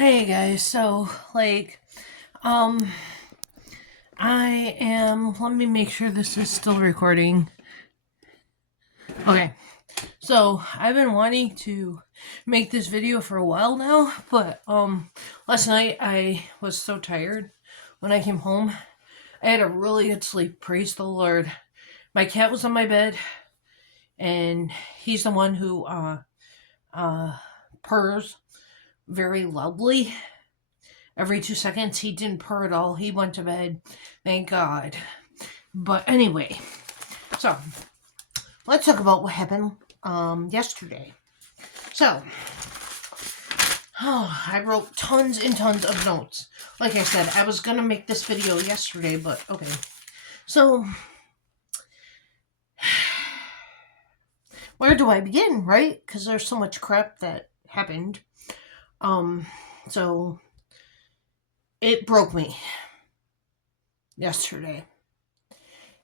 Hey guys, um, let me make sure this is still recording. Okay, so I've been wanting to make this video for a while now, but, last night I was so tired when I came home. I had a really good sleep, praise the Lord. My cat was on my bed, and he's the one who, uh, purrs very loudly. Every 2 seconds, he didn't purr at all. He went to bed. Thank God. But anyway, so let's talk about what happened yesterday. So, I wrote tons and tons of notes. Like I said, I was gonna make this video yesterday, but okay. So, where do I begin, right? Because there's so much crap that happened. So it broke me yesterday.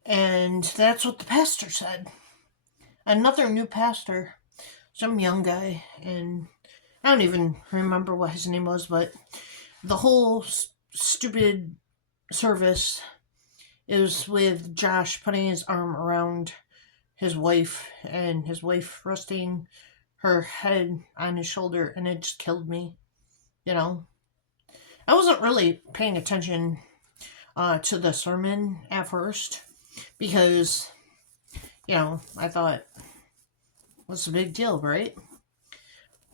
And that's what the pastor said. Another new pastor, some young guy, and I don't even remember what his name was, but the whole stupid service is with Josh putting his arm around his wife and his wife resting her head on his shoulder, and it just killed me. You know, I wasn't really paying attention to the sermon at first because, I thought, what's the big deal, right?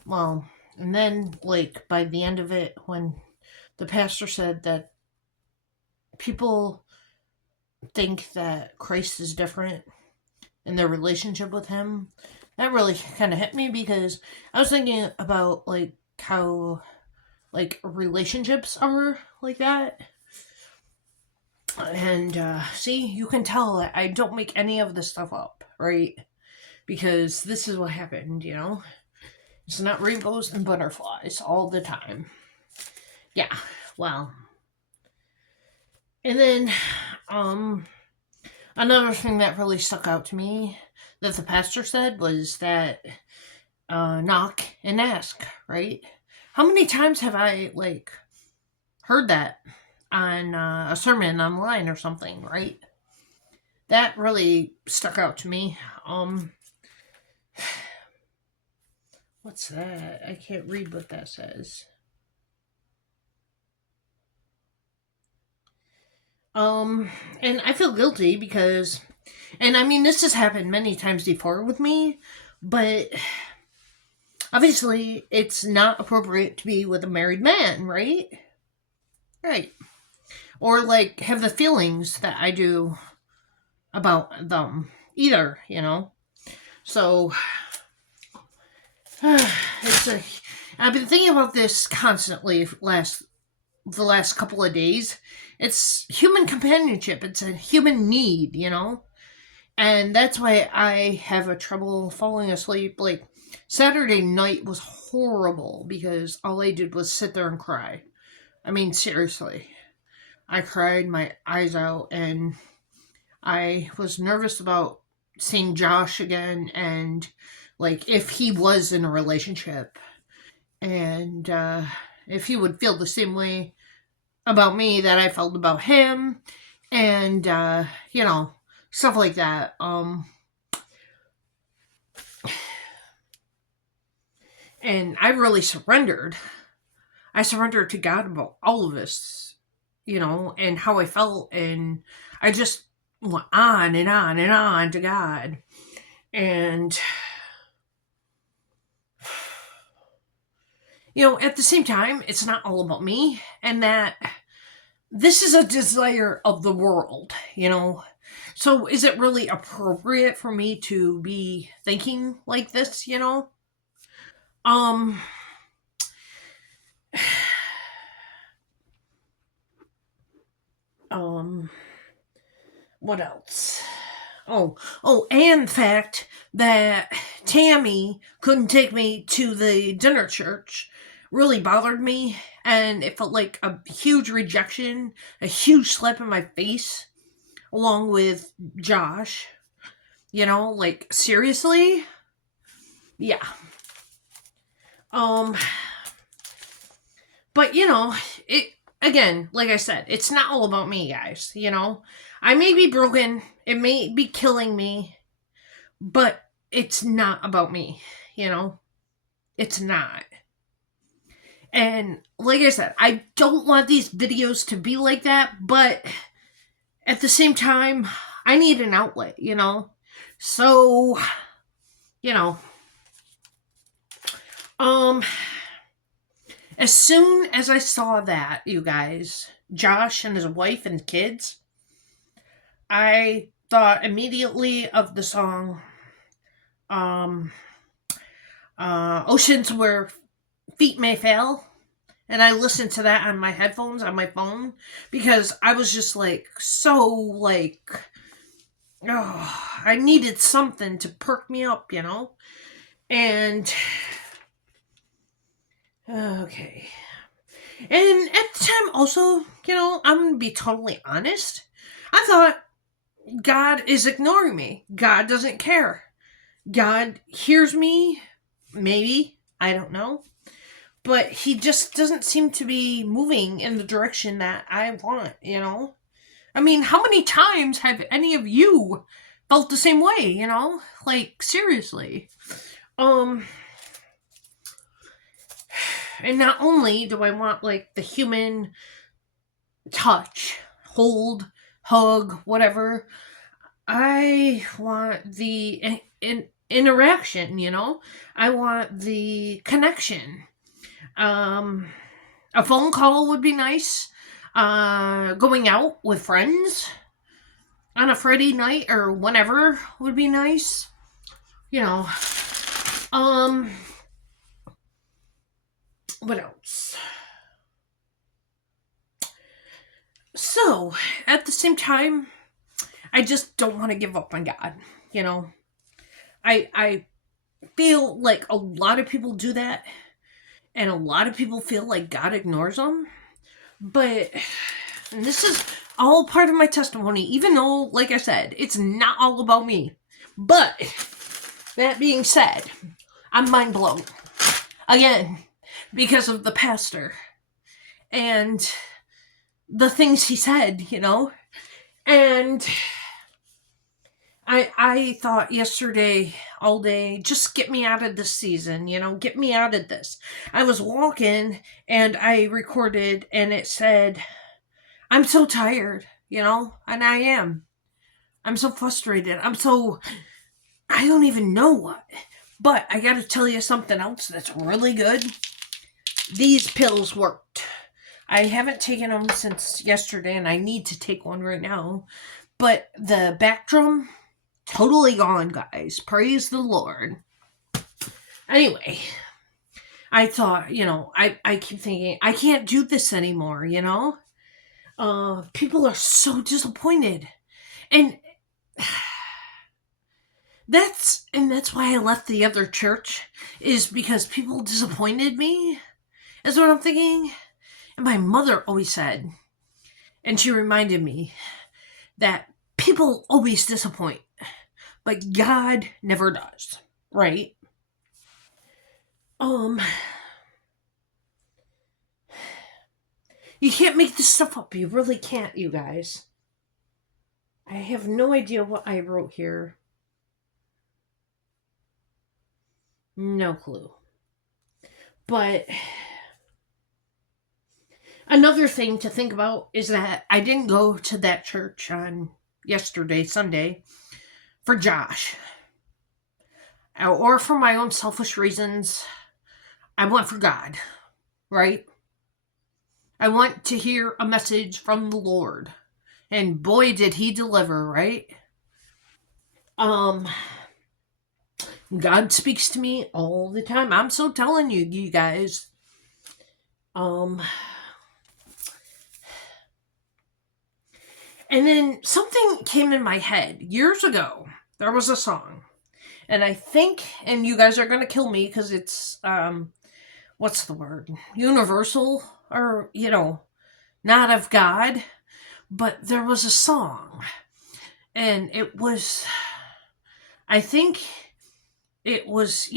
Well, and then, like, by the end of it, when the pastor said that people think that Christ is different in their relationship with him, that really kind of hit me because I was thinking about, like, how, like, relationships are like that. And, see, you can tell that I don't make any of this stuff up, right? Because this is what happened, It's not rainbows and butterflies all the time. Yeah, well. And then, another thing that really stuck out to me that the pastor said was that knock and ask, right? How many times have I, like, heard that on a sermon online or something, right? That really stuck out to me. What's that? I can't read what that says. And I feel guilty because, and I mean, this has happened many times before with me, but obviously it's not appropriate to be with a married man, right? Right. Or, like, have the feelings that I do about them either. So, it's a, I've been thinking about this constantly the last couple of days. It's human companionship. It's a human need. And that's why I have a trouble falling asleep. Like, Saturday night was horrible because all I did was sit there and cry. I mean, seriously. I cried my eyes out, and I was nervous about seeing Josh again and, like, if he was in a relationship and if he would feel the same way about me that I felt about him, and stuff like that. And I really surrendered. I surrendered to God about all of this, and how I felt, and I just went on and on and on to God. And at the same time, it's not all about me, and that this is a desire of the world. So is it really appropriate for me to be thinking like this? Um, um, what else? And the fact that Tammy couldn't take me to the dinner church really bothered me, and it felt like a huge rejection, a huge slap in my face, along with Josh. Like, seriously? Yeah. Um But, it, again, like I said, it's not all about me, guys. I may be broken, it may be killing me, but it's not about me, you know? It's not. And like I said, I don't want these videos to be like that, but at the same time, I need an outlet. So, you know, um, as soon as I saw that, you guys, Josh and his wife and kids, I thought immediately of the song, um, Oceans Where Feet May Fail. And I listened to that on my headphones on my phone because I was just like, so like, oh, I needed something to perk me up. And, okay. And at the time, also, I'm going to be totally honest. I thought God is ignoring me. God doesn't care. God hears me, maybe. I don't know. But he just doesn't seem to be moving in the direction that I want. I mean, how many times have any of you felt the same way? Like, seriously. And not only do I want, like, the human touch, hold, hug, whatever, I want the interaction. I want the connection. A phone call would be nice. Going out with friends on a Friday night or whenever would be nice. What else? So, at the same time, I just don't want to give up on God. I feel like a lot of people do that, and a lot of people feel like God ignores them. But and this is all part of my testimony, even though, like I said, it's not all about me. But that being said, I'm mind blown again because of the pastor and the things he said. And I thought yesterday all day, just get me out of this season, get me out of this. I was walking and I recorded and it said, I'm so tired, and I am. I'm so frustrated. I don't even know what. But I gotta tell you something else that's really good. These pills worked. I haven't taken them since yesterday and I need to take one right now. But the Bactrim, totally gone, guys. Praise the Lord. Anyway, I thought, I keep thinking, I can't do this anymore, people are so disappointed. And that's why I left the other church, is because people disappointed me, is what I'm thinking. And my mother always said, and she reminded me, that people always disappoint, but God never does, right? You can't make this stuff up. You really can't, you guys. I have no idea what I wrote here. No clue. But another thing to think about is that I didn't go to that church on yesterday, Sunday, for Josh. Or for my own selfish reasons. I went for God, right? I want to hear a message from the Lord. And boy, did he deliver, right? God speaks to me all the time. I'm so telling you guys. And then something came in my head years ago. There was a song. And I think, and you guys are going to kill me because it's, what's the word? Universal, or, not of God. But there was a song. And it was, I think it was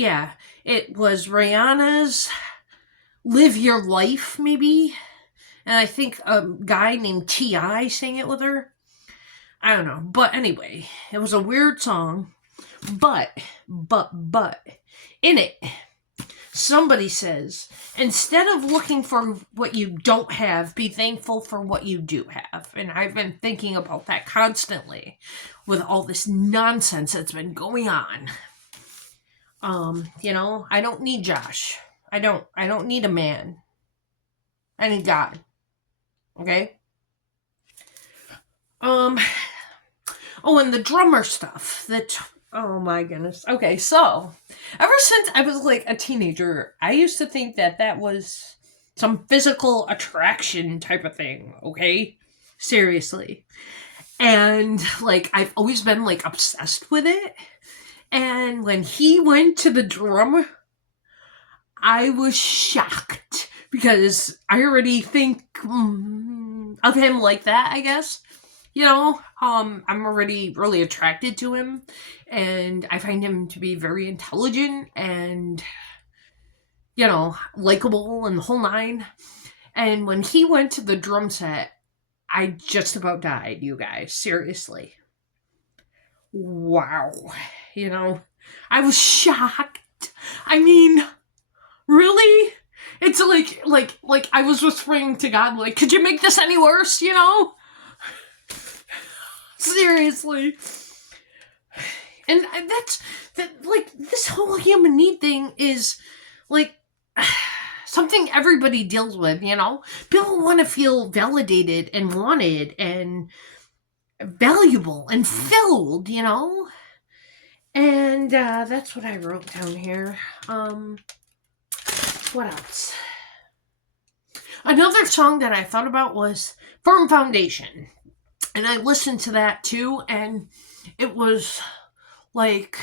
Rihanna's Live Your Life, maybe. And I think a guy named T.I. sang it with her. I don't know. But anyway, it was a weird song. But, in it, somebody says, instead of looking for what you don't have, be thankful for what you do have. And I've been thinking about that constantly with all this nonsense that's been going on. I don't need Josh. I don't need a man. I need God. Okay? Oh, and the drummer stuff. Oh my goodness. Okay, so ever since I was like a teenager, I used to think that was some physical attraction type of thing, okay? Seriously. And like I've always been like obsessed with it. And when he went to the drummer, I was shocked because I already think of him like that, I guess. I'm already really attracted to him, and I find him to be very intelligent and, likable and the whole nine. And when he went to the drum set, I just about died, you guys. Seriously. Wow. I was shocked. I mean, really? It's like I was whispering to God, like, could you make this any worse, Seriously. And this whole human need thing is like something everybody deals with, People want to feel validated and wanted and valuable and filled, And that's what I wrote down here. What else? Another song that I thought about was Firm Foundation. And I listened to that too, and it was like,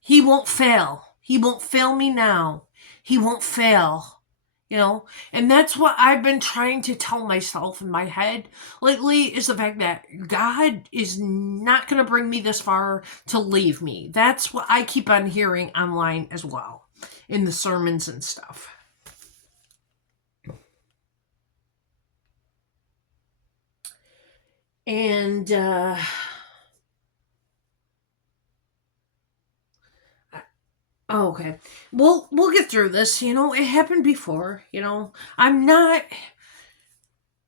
he won't fail. He won't fail me now. He won't fail. And that's what I've been trying to tell myself in my head lately, is the fact that God is not going to bring me this far to leave me. That's what I keep on hearing online as well, in the sermons and stuff. And okay. We'll get through this. It happened before. I'm not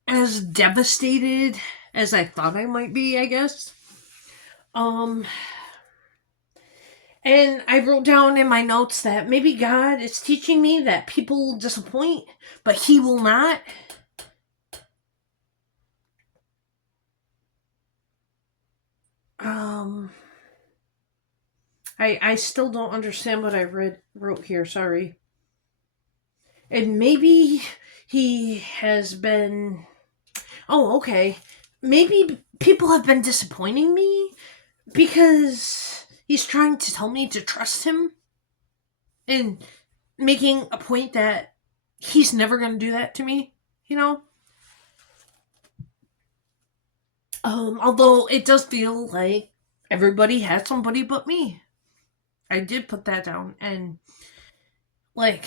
as devastated as I thought I might be, I guess. And I wrote down in my notes that maybe God is teaching me that people disappoint, but He will not. I still don't understand what I wrote here, sorry. And maybe He has been... Oh, okay. Maybe people have been disappointing me because He's trying to tell me to trust Him and making a point that He's never going to do that to me, Although it does feel like everybody has somebody but me. I did put that down. And, like,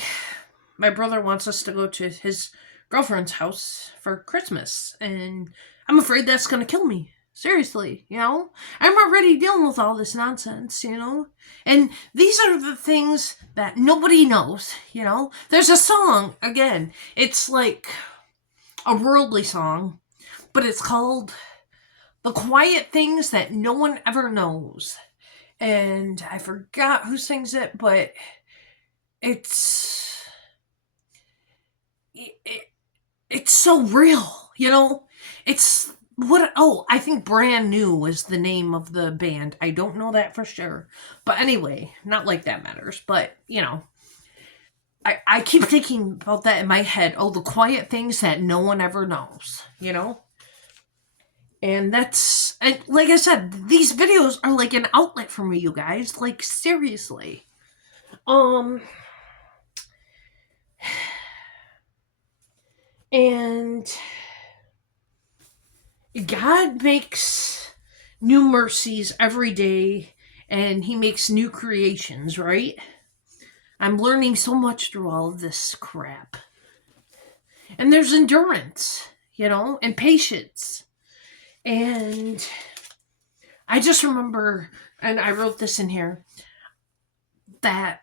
my brother wants us to go to his girlfriend's house for Christmas. And I'm afraid that's going to kill me. Seriously, I'm already dealing with all this nonsense, And these are the things that nobody knows, There's a song, again, it's like a worldly song, but it's called The Quiet Things That No One Ever Knows. And I forgot who sings it, but it's so real, It's I think Brand New was the name of the band. I don't know that for sure. But anyway, not like that matters. But, I keep thinking about that in my head. Oh, the quiet things that no one ever knows, And that's, like I said, these videos are like an outlet for me, you guys. Like, seriously. And God makes new mercies every day, and He makes new creations, right? I'm learning so much through all of this crap. And there's endurance, and patience. And I just remember, and I wrote this in here, that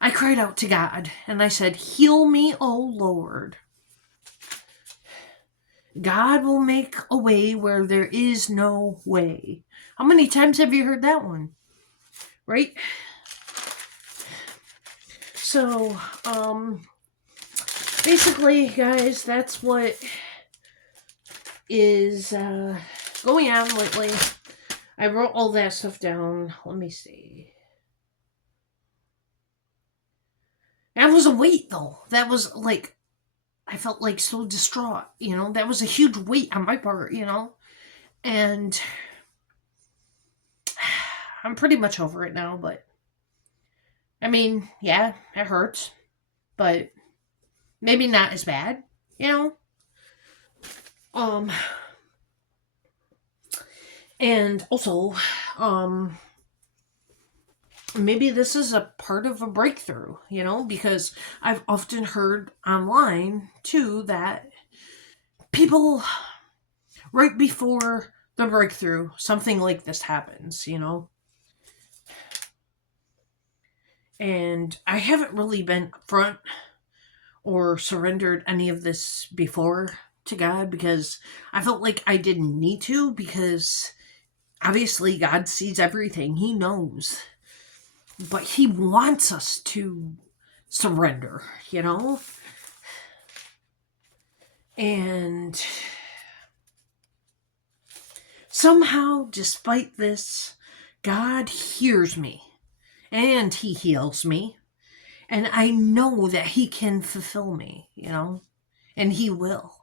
I cried out to God and I said, "Heal me, O Lord." God will make a way where there is no way. How many times have you heard that one? Right? So, basically, guys, that's what is going on lately. I wrote all that stuff down. Let me see. That was a weight, though. That was like, I felt like so distraught, That was a huge weight on my part, And I'm pretty much over it now, but I mean, yeah, it hurts, but maybe not as bad, Um, and also, maybe this is a part of a breakthrough, because I've often heard online too that people, right before the breakthrough, something like this happens, And I haven't really been upfront or surrendered any of this before to God because I felt like I didn't need to, because obviously God sees everything. He knows. But He wants us to surrender, And somehow, despite this, God hears me and He heals me. And I know that He can fulfill me, and He will,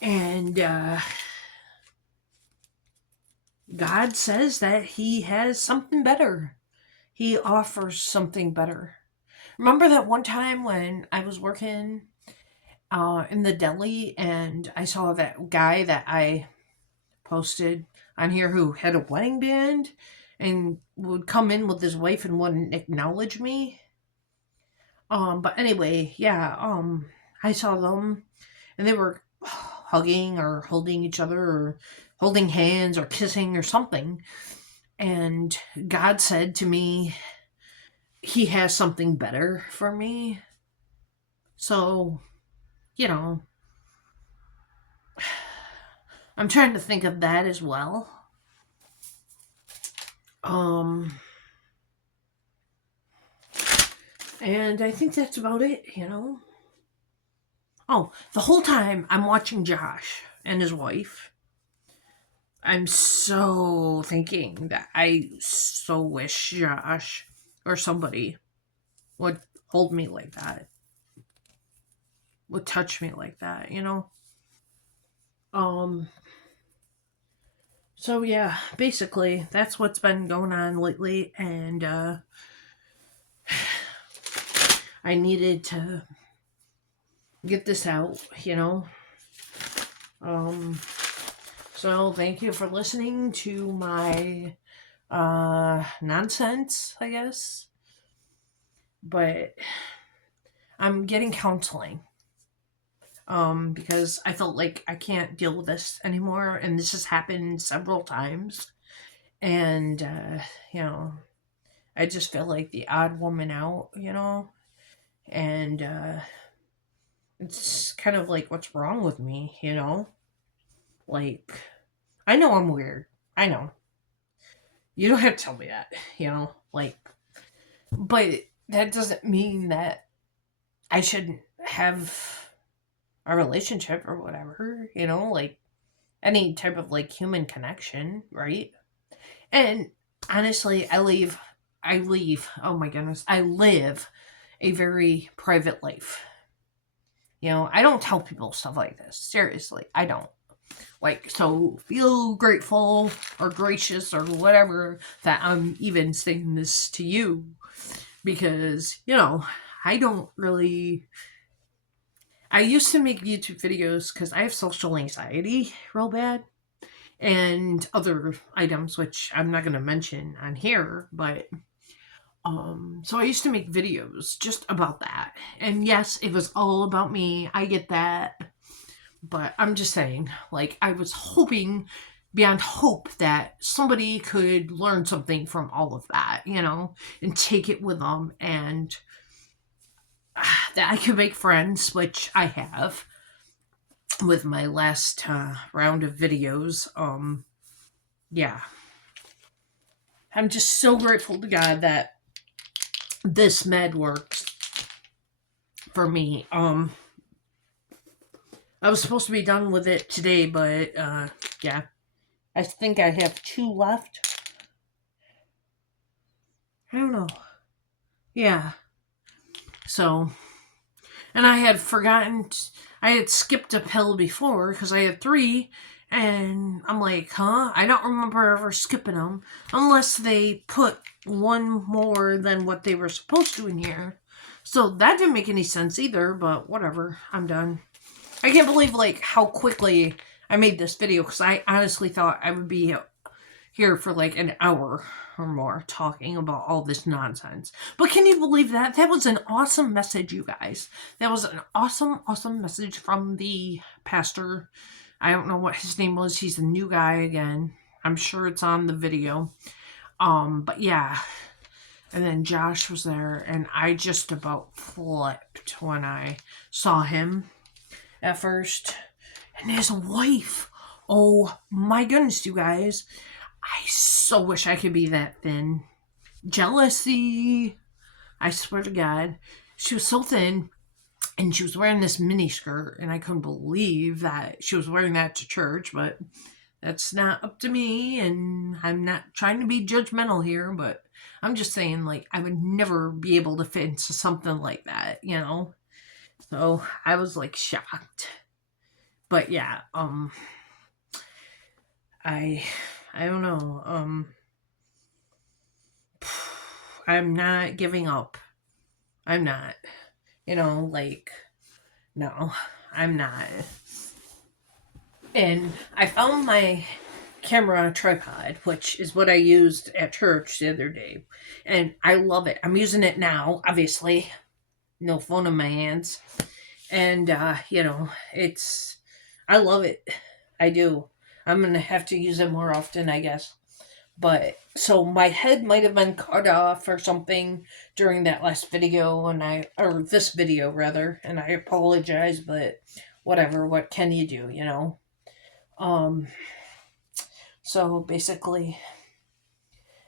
And God says that He has something better. He offers something better. Remember that one time when I was working in the deli and I saw that guy that I posted on here who had a wedding band and would come in with his wife and wouldn't acknowledge me? But anyway, yeah, I saw them and they were hugging or holding each other or holding hands or kissing or something. And God said to me, He has something better for me. So, I'm trying to think of that as well. And I think that's about it, Oh, the whole time I'm watching Josh and his wife, I'm so thinking that I so wish Josh or somebody would hold me like that, would touch me like that, So yeah, basically that's what's been going on lately, and I needed to get this out, So thank you for listening to my nonsense, I guess. But I'm getting counseling. Because I felt like I can't deal with this anymore, and this has happened several times. And I just feel like the odd woman out, and it's kind of like, what's wrong with me, Like, I know I'm weird. I know. You don't have to tell me that, Like, but that doesn't mean that I shouldn't have a relationship or whatever, Like, any type of, like, human connection, right? And honestly, oh my goodness, I live a very private life. I don't tell people stuff like this. Seriously, I don't. Like, so feel grateful or gracious or whatever that I'm even saying this to you, because, I don't really. I used to make YouTube videos because I have social anxiety real bad. and other items, which I'm not going to mention on here, but so I used to make videos just about that. And yes, it was all about me. I get that. But I'm just saying, like, I was hoping beyond hope that somebody could learn something from all of that, and take it with them, and that I could make friends, which I have with my last round of videos. Yeah. I'm just so grateful to God that this med works for me. I was supposed to be done with it today, but yeah. I think I have 2 left. I don't know. Yeah. So, and I had forgotten, I had skipped a pill before because I had 3, and I'm like, huh? I don't remember ever skipping them unless they put one more than what they were supposed to in here. So that didn't make any sense either, but whatever. I'm done. I can't believe, like, how quickly I made this video because I honestly thought I would be here for like an hour or more talking about all this nonsense. But can you believe that? That was an awesome message, you guys. That was an awesome, awesome message from the pastor. I don't know what his name was. He's a new guy again. I'm sure it's on the video. But yeah. And then Josh was there, and I just about flipped when I saw him at first. And his wife. Oh my goodness, you guys. I so wish I could be that thin. Jealousy. I swear to God. She was so thin, and she was wearing this mini skirt, and I couldn't believe that she was wearing that to church, but that's not up to me, and I'm not trying to be judgmental here, but I'm just saying, like, I would never be able to fit into something like that, So I was, like, shocked. But yeah, I don't know. I'm not giving up. I'm not. No, I'm not. And I found my camera tripod, which is what I used at church the other day. And I love it. I'm using it now, obviously. No phone in my hands. And, I love it. I do. I'm going to have to use it more often, I guess. But so my head might have been cut off or something during that last video, or this video rather, and I apologize, but whatever, what can you do, So basically,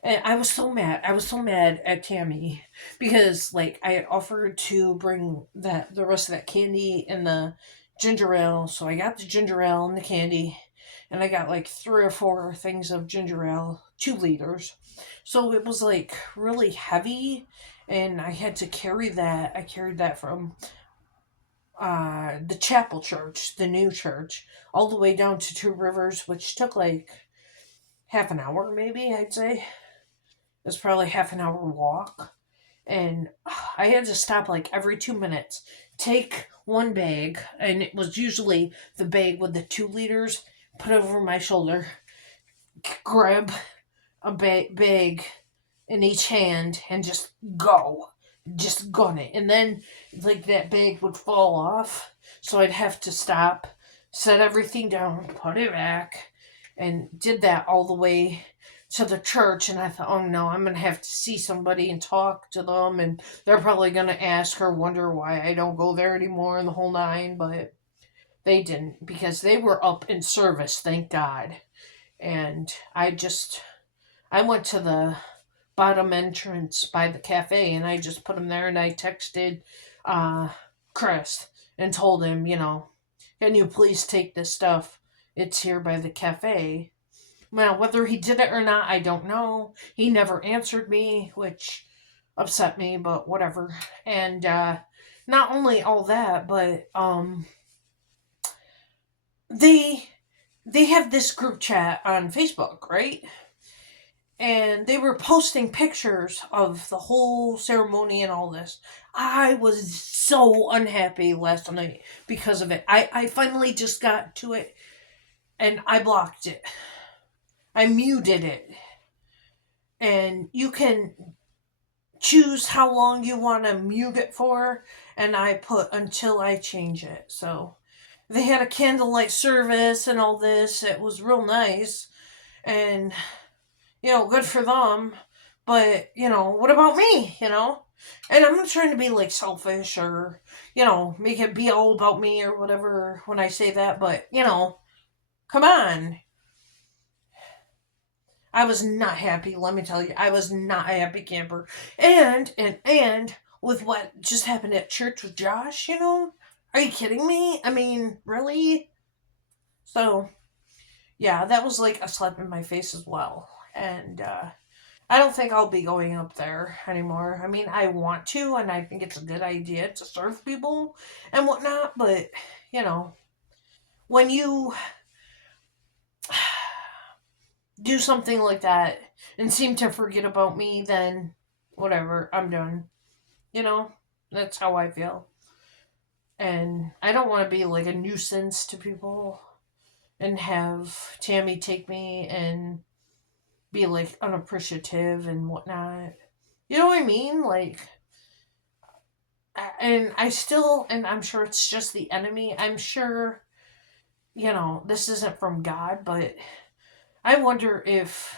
and I was so mad. I was so mad at Tammy because, like, I had offered to bring the rest of that candy and the ginger ale. So I got the ginger ale and the candy, and I got like 3 or 4 things of ginger ale, 2 liters. So it was like really heavy, and I had to carry that. I carried that from the chapel church, the new church, all the way down to Two Rivers, which took like half an hour, maybe, I'd say. It's probably half an hour walk. And I had to stop like every 2 minutes, take one bag, and it was usually the bag with the 2 liters, put it over my shoulder, grab a bag in each hand, and just go. Just gun it. And then, like, that bag would fall off, so I'd have to stop, set everything down, put it back, and did that all the way to the church. And I thought, oh no, I'm going to have to see somebody and talk to them, and they're probably going to ask or wonder why I don't go there anymore and the whole 9, but they didn't, because they were up in service, thank God. And I went to the bottom entrance by the cafe, and I just put them there, and I texted Chris and told him, can you please take this stuff? It's here by the cafe. Well, whether he did it or not, I don't know. He never answered me, which upset me, but whatever. And not only all that, but they have this group chat on Facebook, right? And they were posting pictures of the whole ceremony and all this. I was so unhappy last night because of it. I finally just got to it, and I blocked it. I muted it. And you can choose how long you want to mute it for, and I put until I change it. So they had a candlelight service and all this. It was real nice. And, good for them. But, what about me, And I'm not trying to be like selfish or, make it be all about me or whatever when I say that, but, come on. I was not happy, let me tell you. I was not a happy camper. And with what just happened at church with Josh, Are you kidding me? I mean, really? So, yeah, that was like a slap in my face as well. And I don't think I'll be going up there anymore. I mean, I want to, and I think it's a good idea to serve people and whatnot, but, when you do something like that and seem to forget about me, then whatever, I'm done. You know, that's how I feel. And I don't want to be like a nuisance to people and have Tammy take me and be like unappreciative and whatnot. You know what I mean? Like, and I still, and I'm sure it's just the enemy. I'm sure, this isn't from God, but I wonder if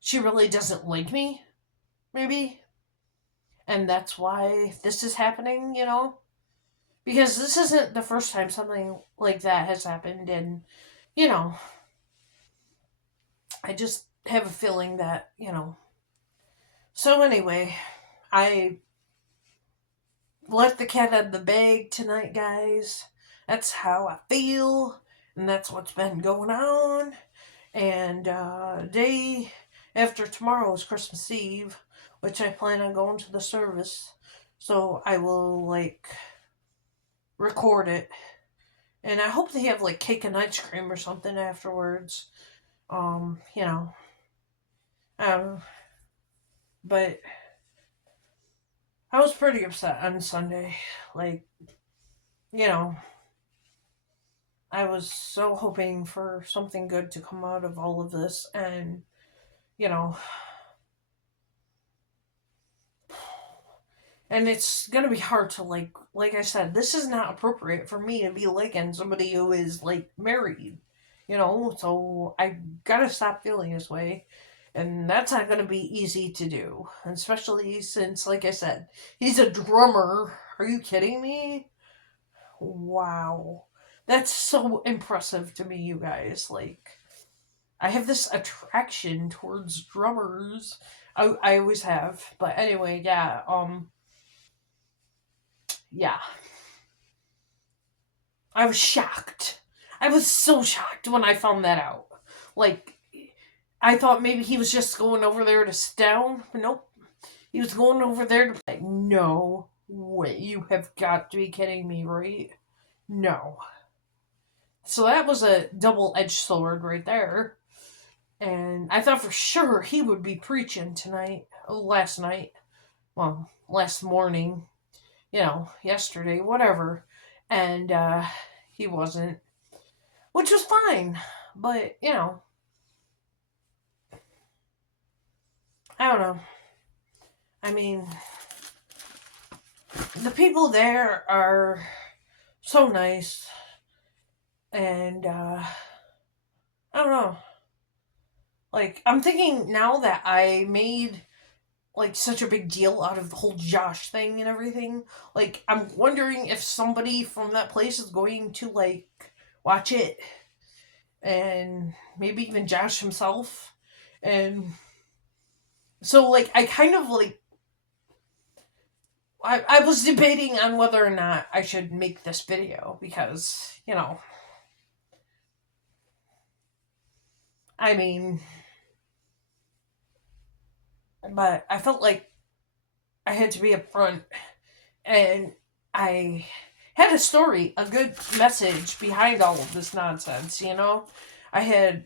she really doesn't like me, maybe. And that's why this is happening. Because this isn't the first time something like that has happened. And, you know, I just have a feeling that. So, anyway, I let the cat out of the bag tonight, guys. That's how I feel. And that's what's been going on. And day after tomorrow is Christmas Eve, which I plan on going to the service. So I will record it, and I hope they have cake and ice cream or something afterwards. You know, um, but I was pretty upset on Sunday. Like, you know, I was so hoping for something good to come out of all of this, and you know, and it's gonna be hard to like I said, this is not appropriate for me to be liking somebody who is married, so I gotta stop feeling this way, and that's not gonna be easy to do, especially since, like I said, he's a drummer. Are you kidding me? Wow, that's so impressive to me, you guys. I have this attraction towards drummers. I always have, but anyway, yeah, I was shocked. I was so shocked when I found that out. Like, I thought maybe he was just going over there to sit down. Nope. He was going over there to. No way. You have got to be kidding me, right? No. So that was a double edged sword right there. And I thought for sure he would be preaching tonight. Oh, last night. Well, last morning. Yesterday, whatever. And he wasn't. Which was fine. But, I don't know. I mean, the people there are so nice. And, I don't know. I'm thinking now that I made, such a big deal out of the whole Josh thing and everything. I'm wondering if somebody from that place is going to, watch it. And maybe even Josh himself. And so, I kind of, I was debating on whether or not I should make this video because, I mean, but I felt like I had to be upfront, and I had a story, a good message behind all of this nonsense. I had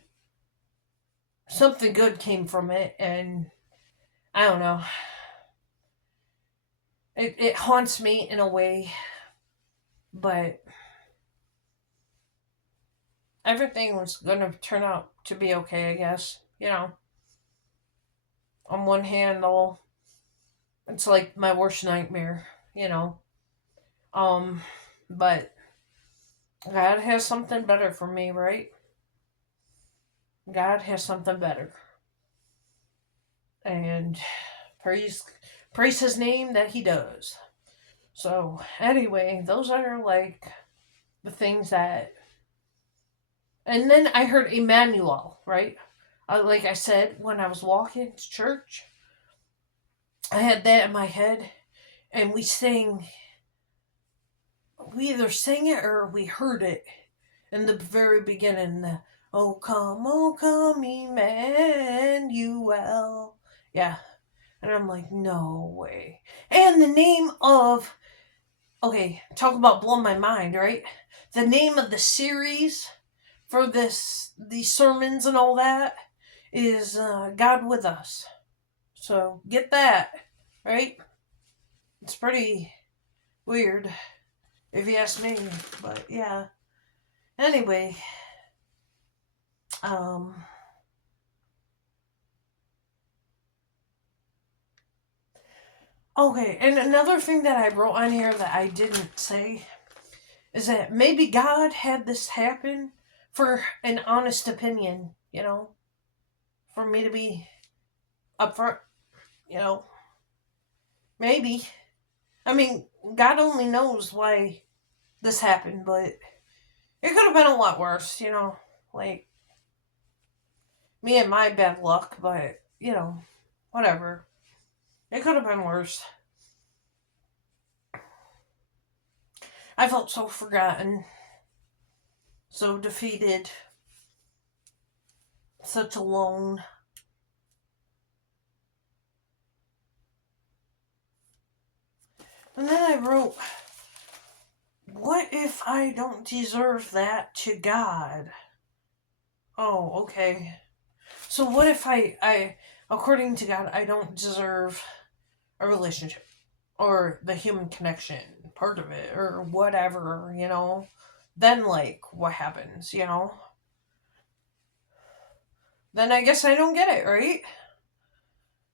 something good came from it, and I don't know. It haunts me in a way, but everything was going to turn out to be okay, I guess. you know. On one hand, it's like my worst nightmare, you know. Um, but God has something better for me, right? God has something better. And praise praise his name that he does. So anyway, those are like the things that, and then I heard Emmanuel, right? Like I said, when I was walking to church, I had that in my head, and we either sang it or we heard it in the very beginning. Oh come, Emmanuel. Yeah. And I'm like, no way. And the name of, okay, talk about blowing my mind, right? The name of the series for these sermons and all that is God with Us. So get that, right? It's pretty weird, if you ask me. But yeah. Anyway, um, okay, and another thing that I wrote on here that I didn't say is that maybe God had this happen for an honest opinion, you know, for me to be upfront, you know, maybe. I mean, God only knows why this happened, but it could have been a lot worse, you know, like me and my bad luck, but, you know, whatever. It could have been worse. I felt so forgotten, so defeated, such alone. And then I wrote, what if I don't deserve that to God? Oh, okay. So what if according to God, I don't deserve a relationship or the human connection part of it or whatever, you know? Then, like, what happens, you know? Then I guess I don't get it, right?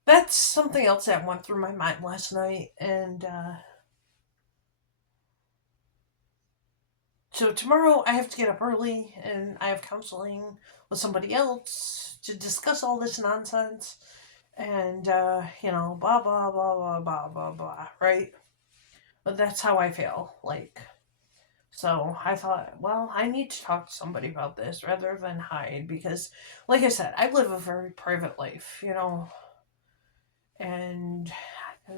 That's something else that went through my mind last night, and, so tomorrow I have to get up early and I have counseling with somebody else to discuss all this nonsense and you know, blah blah blah blah blah blah blah, right? But that's how I feel. Like, so I thought, well, I need to talk to somebody about this rather than hide because, like I said, I live a very private life, you know, and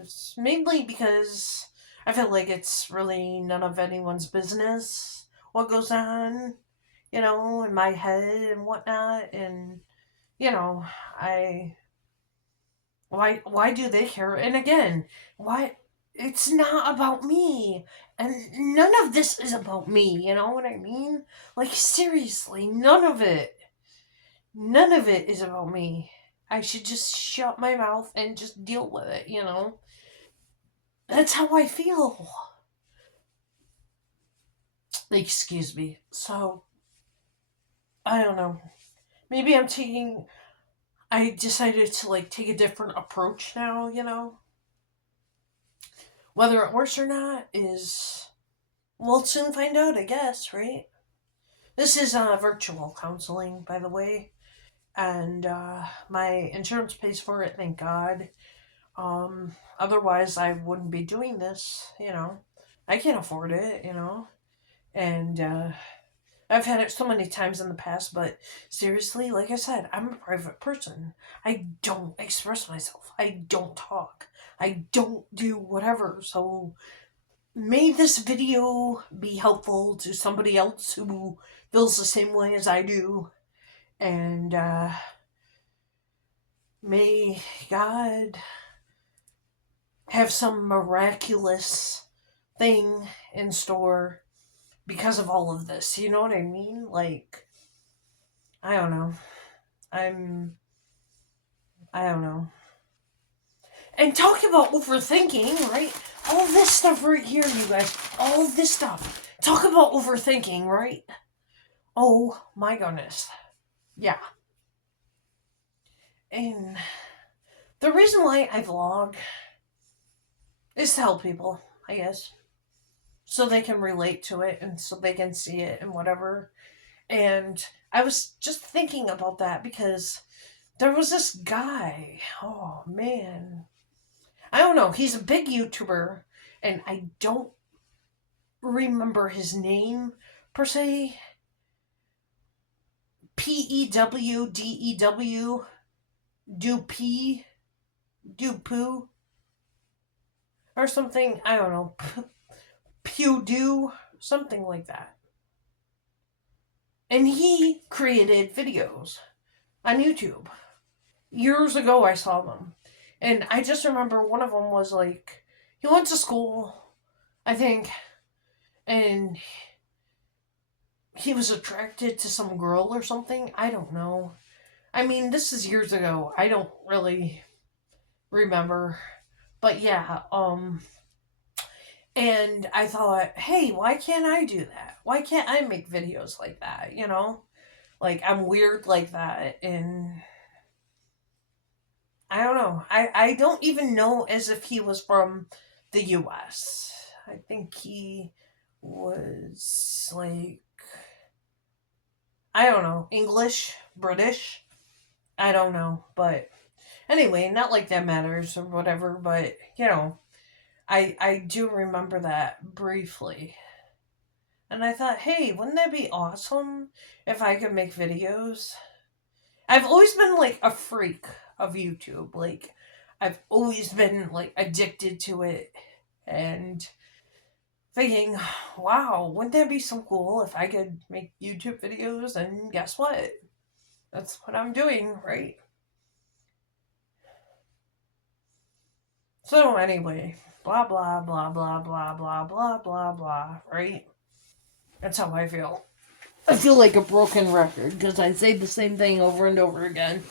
it's mainly because I feel like it's really none of anyone's business what goes on, you know, in my head and whatnot. And, you know, I, why do they care? And again, why, it's not about me. And none of this is about me, you know what I mean? Like, seriously, none of it is about me. I should just shut my mouth and just deal with it, you know? That's how I feel. Excuse me. So, I don't know. Maybe I decided to like take a different approach now, you know? Whether it works or not is, we'll soon find out, I guess, right? This is virtual counseling, by the way, and my insurance pays for it, thank God. Otherwise, I wouldn't be doing this, you know? I can't afford it, you know? And I've had it so many times in the past, but seriously, like I said, I'm a private person. I don't express myself. I don't talk. I don't do whatever. So may this video be helpful to somebody else who feels the same way as I do. And may God have some miraculous thing in store because of all of this. You know what I mean? Like, I don't know. I'm, I don't know. And talking about overthinking, right? All this stuff right here, you guys. All this stuff. Talk about overthinking, right? Oh my goodness. Yeah. And the reason why I vlog is to help people, I guess. So they can relate to it and so they can see it and whatever. And I was just thinking about that because there was this guy. Oh, man. I don't know. He's a big YouTuber, and I don't remember his name per se. Pewdew, Dupee, Dupoo, or something. I don't know. Pewdew, something like that. And he created videos on YouTube. Years ago, I saw them. And I just remember one of them was like, he went to school, I think, and he was attracted to some girl or something. I don't know. I mean, this is years ago. I don't really remember. But yeah, and I thought, hey, why can't I do that? Why can't I make videos like that, you know? Like, I'm weird like that, and I don't know. I don't even know as if he was from the US. I think he was like, I don't know, English, British. I don't know, but anyway, not like that matters or whatever, but you know, I do remember that briefly. And I thought, hey, wouldn't that be awesome if I could make videos? I've always been like a freak of YouTube. Like, I've always been like addicted to it and thinking, wow, wouldn't that be so cool if I could make YouTube videos? And guess what? That's what I'm doing, right? So, anyway, blah, blah, blah, blah, blah, blah, blah, blah, blah, right? That's how I feel. I feel like a broken record because I say the same thing over and over again.